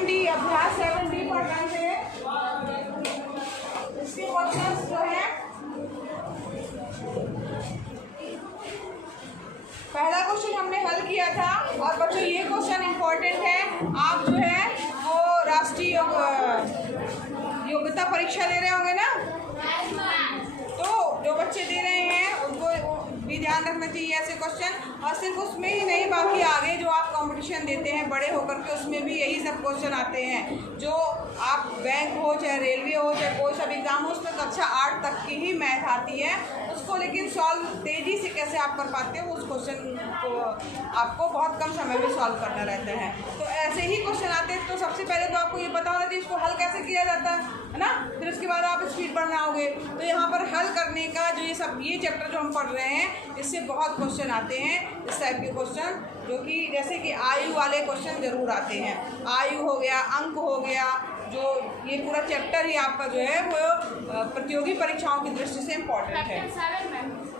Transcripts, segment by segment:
7D, अभ्यास 7D पढ़ रहे थे। इसके क्वेश्चंस जो है, पहला क्वेश्चन हमने हल किया था। और बच्चों ये क्वेश्चन इम्पोर्टेंट है, आप जो है वो राष्ट्रीय योग्यता परीक्षा दे रहे होंगे ना, तो जो बच्चे दे रहे हैं उनको भी ध्यान रखना चाहिए ऐसे क्वेश्चन। और सिर्फ उसमें ही नहीं, बाकी आगे जो आप कंपटीशन देते हैं बड़े होकर के, उसमें भी यही सब क्वेश्चन आते हैं। जो आप बैंक हो, चाहे रेलवे हो, चाहे कोई सा एग्ज़ाम हो, उसमें कक्षा 8 तक की ही मैथ आती है उसको, लेकिन सॉल्व तेज़ी से कैसे आप कर पाते हो उस क्वेश्चन को आपको बहुत कम समय में सॉल्व करना रहता है। तो ऐसे ही क्वेश्चन आते हैं, तो सबसे पहले तो आपको ये पता होना चाहिए इसको हल कैसे किया जाता है ना, फिर उसके बाद आप स्पीड बनाओगे। तो यहाँ पर हल करने का जो ये चैप्टर जो हम पढ़ रहे हैं, इससे बहुत क्वेश्चन आते हैं इस टाइप के क्वेश्चन, जो कि जैसे कि आयु वाले क्वेश्चन ज़रूर आते हैं। आयु हो गया, अंक हो गया, जो ये पूरा चैप्टर ही आपका जो है वो प्रतियोगी परीक्षाओं की दृष्टि से इम्पोर्टेंट है।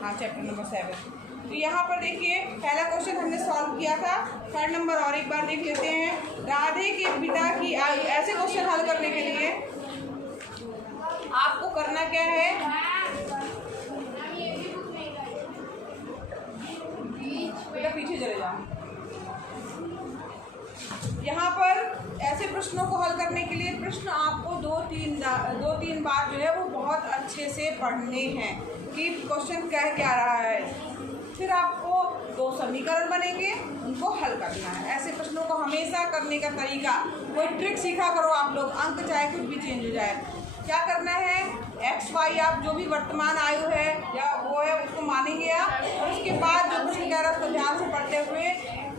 हाँ, चैप्टर नंबर 7। तो यहाँ पर देखिए पहला क्वेश्चन हमने सॉल्व किया था। 3rd नंबर और एक बार देख लेते हैं। राधे के पिता की आयु, ऐसे क्वेश्चन हल करने के लिए आपको करना क्या है, बेटा पीछे चले जाओ। यहाँ पर ऐसे प्रश्नों को हल करने के लिए प्रश्न आपको दो तीन बार जो है वो बहुत अच्छे से पढ़ने हैं कि क्वेश्चन क्या रहा है। फिर आपको 2 समीकरण बनेंगे, उनको हल करना है। ऐसे प्रश्नों को हमेशा करने का तरीका, कोई ट्रिक सीखा करो आप लोग, अंक चाहे कुछ भी चेंज हो जाए। क्या करना है, एक्स वाई आप जो भी वर्तमान आयु है या वो है उसको मानेंगे आप, और उसके बाद जो प्रश्न कह रहा है उसको ध्यान से पढ़ते हुए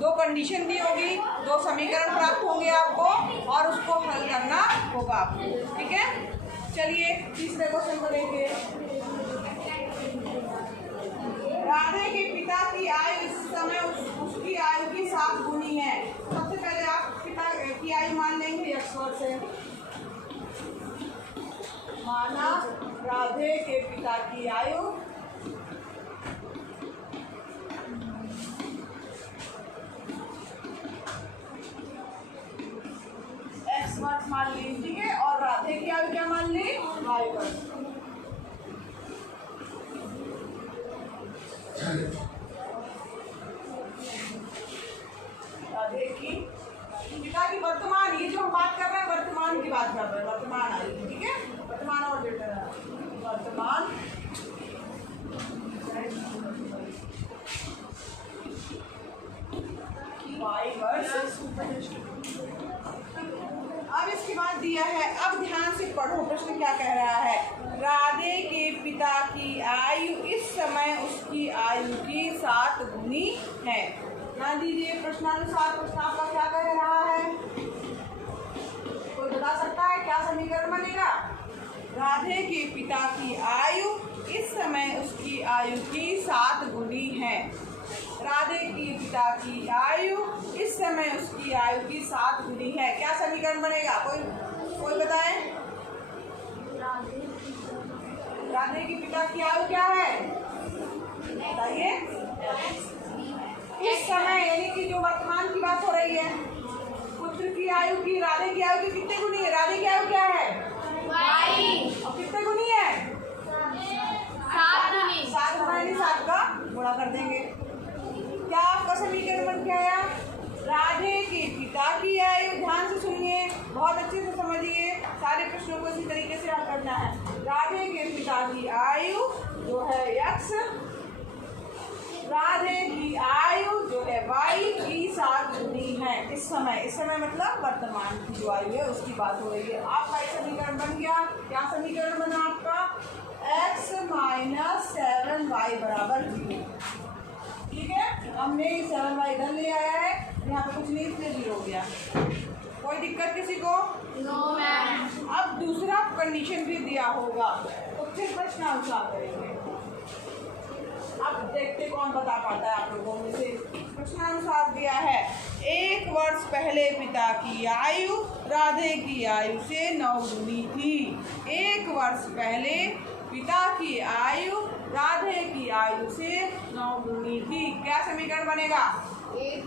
2 कंडीशन दी होगी, 2 समीकरण प्राप्त होंगे आपको, और उसको हल करना होगा आपको। ठीक है, चलिए तीसरे क्वेश्चन को देखिए। राधे के पिता की आयु इस समय उसकी आयु की 7 गुनी है। सबसे पहले आप पिता की आयु मान लेंगे x वर्ष से। माना राधे के पिता की आयु x वर्ष मान ली, ठीक है, और राधे की आयु क्या मान ली, y वर्ष। राधे की पिता की वर्तमान, ये जो हम बात कर रहे हैं वर्तमान की बात कर रहे हैं, वर्तमान आयु, ठीक है, वर्तमान और वर्तमान y वर्ष। अब इसके बाद दिया है, अब ध्यान से पढ़ो प्रश्न क्या कह रहा है। राधे के पिता की आयु इस समय उसकी आयु की 7 गुनी है। ध्यान दीजिए, प्रश्नानुसार प्रश्न आपका क्या कह रहा है, कोई बता सकता है क्या समीकरण बनेगा। राधे के पिता की आयु इस समय उसकी आयु की 7 गुनी है। राधे की पिता की आयु इस समय उसकी आयु की 7 गुनी है। क्या समीकरण बनेगा, कोई बताए। राधे की पिता की आयु क्या है बताइए। इस समय यानी कि जो वर्तमान की बात हो रही है, पुत्र की आयु की राधे की आयु की कितने गुनी है। राधे की आयु क्या है, और कितने गुनी है, 7 गुनी। 7 गुना 7 का गुणा कर देंगे। क्या आपका समीकरण बन के आया, राधे के पिता की आयु, ध्यान से सुनिए, बहुत अच्छे से समझिए, सारे प्रश्नों को इसी तरीके से हल करना है। राधे के पिता की आयु जो है x, राधे की आयु जो है y की 7 गुनी है। इस समय मतलब वर्तमान की जो आयु है उसकी बात हो रही है। आपका एक समीकरण बन गया। क्या समीकरण बना आपका, x - 7y बराबर 0। ठीक है, हमने 7y इधर ले आया है, यहाँ पे कुछ नहीं इसलिए 0 हो गया। कोई दिक्कत किसी को? No ma'am. अब दूसरा कंडीशन भी दिया होगा तो फिर प्रश्नानुसार करेंगे। अब देखते कौन बता पाता है आप लोगों में से। प्रश्नानुसार दिया है, 1 वर्ष पहले पिता की आयु राधे की आयु से 9 गुनी थी। 1 वर्ष पहले पिता की आयु राधे की आयु से 9 गुनी थी। क्या समीकरण बनेगा, 1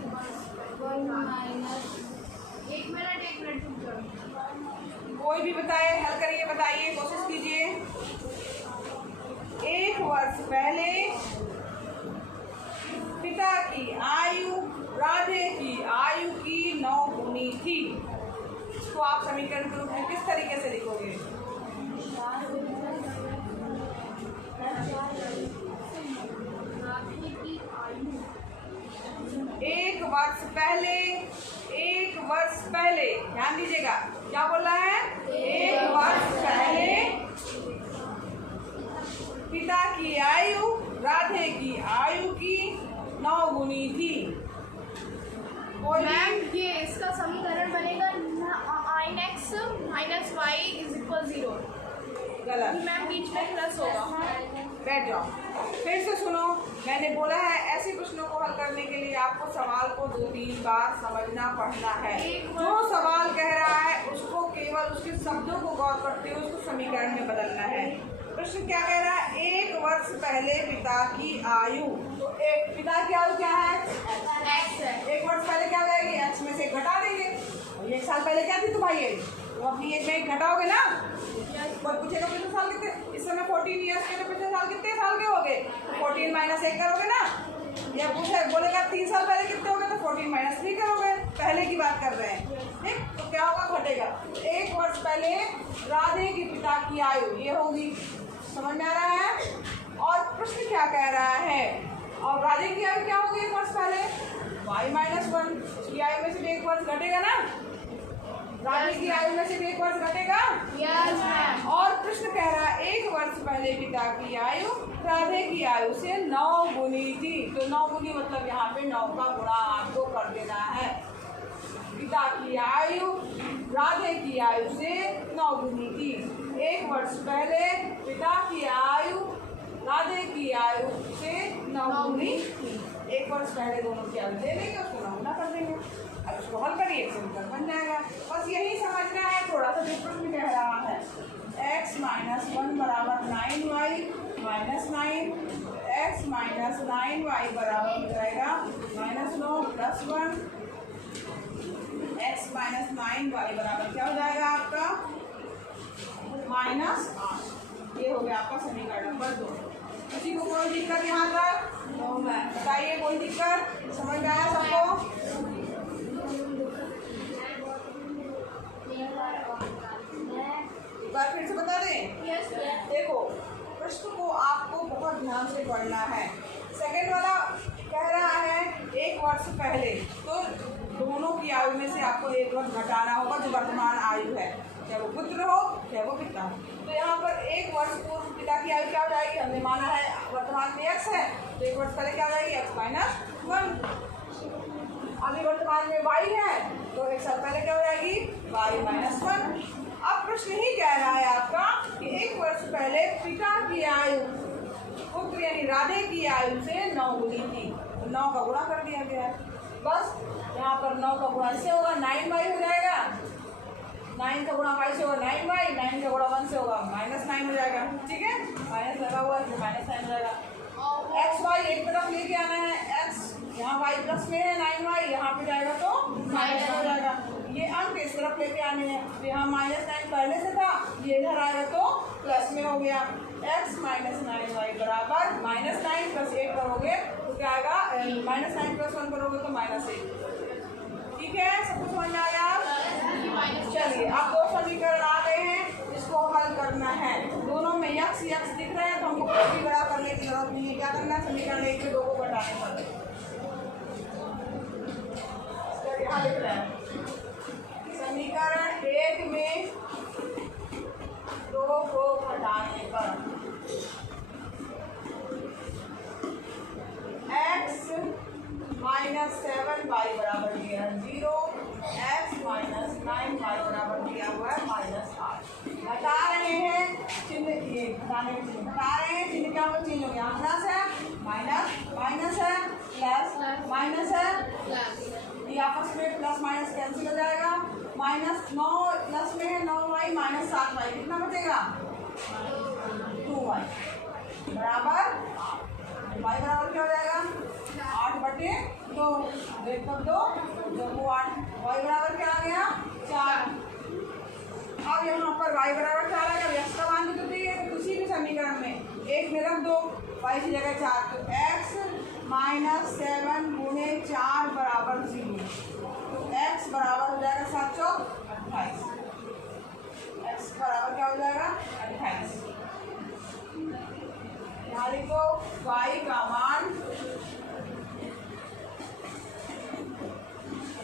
- एक मिनट रुक जाओ। कोई भी बताए, हल करिए, बताइए, कोशिश कीजिए। 1 वर्ष पहले पिता की आयु राधे की आयु की 9 गुनी थी। इसको आप समीकरण के रूप में किस तरीके से लिखोगे? एक वर्ष पहले, ध्यान दीजिएगा, क्या बोल रहा है? 1 वर्ष पहले पिता की आयु राधे की आयु की 9 गुनी थी। मैम ये इसका समीकरण बनेगा (9x - y = 0). गलत मैम बीच में प्लस होगा। बैठ जाओ। फिर से सुनो, मैंने बोला है ऐसे प्रश्नों को हल करने के लिए आपको सवाल को 2-3 बार समझना पड़ना है। जो सवाल कह रहा है उसको केवल उसके शब्दों को गौर करते हुए उसको समीकरण में बदलना है। प्रश्न क्या कह रहा है? 1 वर्ष पहले पिता की आयु, तो एक पिता की आयु क्या है? x है। 1 वर्ष पहले क्या हो जाएगी? x में से घटा देंगे। 1 साल पहले क्या थी तुम्हारी एज? तो अपनी एज में घटाओगे ना। कोई पूछेगा पिछले साल कितने, इस समय 14 ईयर्स के, तो पिछले साल कितने साल के हो गए? 14 - 1 करोगे ना। या बोलेगा 3 साल पहले कितने हो गए, तो 14 - 3 करोगे। पहले की बात कर रहे हैं, ठीक? तो क्या होगा? घटेगा। 1 वर्ष पहले राधे की पिता की आयु ये होगी। समझ में आ रहा है? और प्रश्न क्या कह रहा है? और राधे की आयु क्या होगी 1 वर्ष पहले? y - 1। उसकी आयु में से 1 वर्ष घटेगा ना। राधे की आयु में से 1 वर्ष घटेगा। Yes ma'am. और प्रश्न कह रहा है 1 वर्ष पहले पिता की आयु राधे की आयु से 9 गुनी थी। तो 9 गुनी मतलब यहाँ पे 9 का गुणा आपको कर देना है। पिता की आयु राधे की आयु से 9 गुनी थी। 1 वर्ष पहले पिता की आयु राधे की आयु से 9 गुनी थी। 1 वर्ष पहले दोनों की आयु दे देंगे, उसको 9 गुना कर देंगे। अब उसको हल करिए, समीकरण बन जाएगा। बस यही समझना है। थोड़ा सा जो प्रश्न कह रहा है x - 1 बराबर 9y - 9, x - 9y बराबर हो जाएगा -9 + 1, x - 9y बराबर क्या हो जाएगा आपका? -8। ये हो गया आपका समीकरण नंबर 2। किसी को कोई दिक्कत यहाँ तक? बताइए, कोई दिक्कत? समझ में आया सबको? एक बार फिर से बता दें। यस देखो, प्रश्न को आपको बहुत ध्यान से पढ़ना है। सेकंड वाला कह रहा है 1 वर्ष पहले, तो दोनों की आयु में से आपको 1 वर्ष घटाना होगा जो वर्तमान आयु है, चाहे वो पुत्र हो चाहे वो पिता हो। तो यहाँ पर 1 वर्ष पूर्व पिता की आयु क्या हो जाएगी? हमने माना है वर्तमान में x है, तो 1 वर्ष पहले क्या हो जाएगी? x - 1। अभी वर्तमान में y है, तो 1 साल पहले क्या हो जाएगी? y - 1। अब प्रश्न ही कह रहा है आपका कि 1 वर्ष पहले पिता की आयु पुत्र यानी राधे की आयु से 9 गुनी थी, तो 9 का गुणा कर दिया गया। बस यहाँ पर 9 का गुणा इससे होगा 9y हो जाएगा। 9 का गुणा y से होगा 9y, 9 का गुणा 1 से होगा -9 हो जाएगा। ठीक है, माइनस लगा हुआ है तो -9 हो जाएगा। x y एक तरफ लेके आना है। x यहाँ y प्लस में है, 9y यहाँ पे जाएगा तो माइनस हो जाएगा। ये अंक इस तरफ लेके आने हैं, तो यहाँ -9 पहले से था, ये इधर आएगा तो प्लस में हो गया। x - 9y बराबर -9 + 1 करोगे तो क्या आएगा? -9 + 1 करोगे तो -1। ठीक है, सब कुछ समझ में आया? चलिए, अब 2 समीकरण आ गए हैं, इसको हल करना है। दोनों में x दिख रहे हैं, तो हमको कुछ भी बड़ा करने की जरूरत नहीं है। क्या करना है? समीकरण 1 से 2 को घटाने पर यहाँ लिख रहे हैं समीकरण 1 में 2 को घटाने पर x - 7y बराबर दिया है 0, x - 9y बराबर दिया हुआ है -8। घटा रहे हैं चिन्ह, ये घटाने के चिन्ह घटा रहे हैं, चिन्ह क्या होगा? चेंज हो गया। प्लस है माइनस, माइनस है प्लस, माइनस है प्लस, ये आपस में प्लस माइनस कैंसिल हो जाएगा। -9 प्लस में है 9y -7y, कितना बचेगा? 2y बराबर 8। y बराबर क्या हो जाएगा? 8/2। 2 8 y बराबर क्या आ गया 4। अब यहाँ पर y बराबर 4 आ गया। x का मान तो दिए तो किसी भी समीकरण में एक में रख दो, y की जगह 4, तो x - 7 गुणे 4 बराबर 0। तो x बराबर हो जाएगा 7 चौक 28। x बराबर क्या हो जाएगा 28। यहाँ लिखो y का मान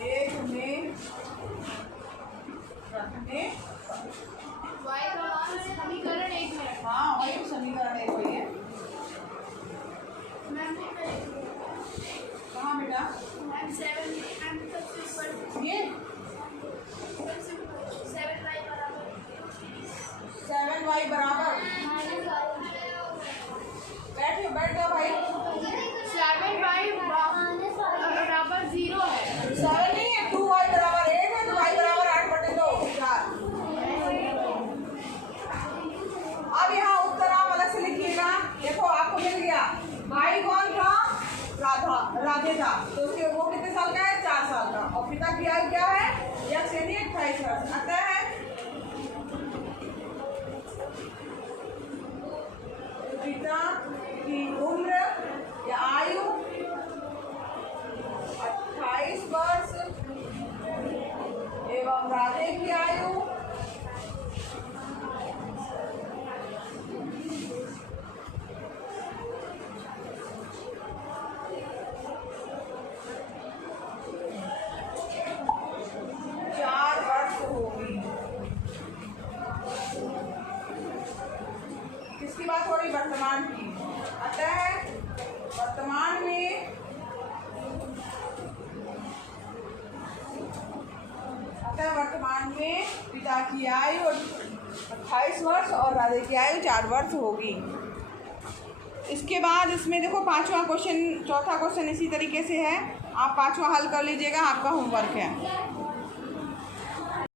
1 में रखने, y का मान समीकरण 1 में रखना। हाँ वही समीकरण 1 वही है। मैम कहाँ बेटा 7 ये 7y बराबर, बैठ जाओ भाई। 7y बराबर 0 है। 7 नहीं है, 2y बराबर 8 है, तो y बराबर 8/2 4। अब यहाँ उत्तर आप अलग से लिखिएगा। देखो आपको मिल गया, भाई कौन था राधे था, तो उसके वो कितने साल का है 4 साल का, और पिता की आयु क्या है x यानी 28 वर्ष। अतः है पिता की उम्र या आयु 28 वर्ष एवं राधे की आयु 4 वर्ष होगी। किसकी बात हो रही, वर्तमान की। अतः वर्तमान में पिता की आयु 28 वर्ष और राधे की आयु 4 वर्ष होगी। इसके बाद इसमें देखो पांचवा क्वेश्चन, चौथा क्वेश्चन इसी तरीके से है, आप पांचवा हल कर लीजिएगा, आपका होमवर्क है।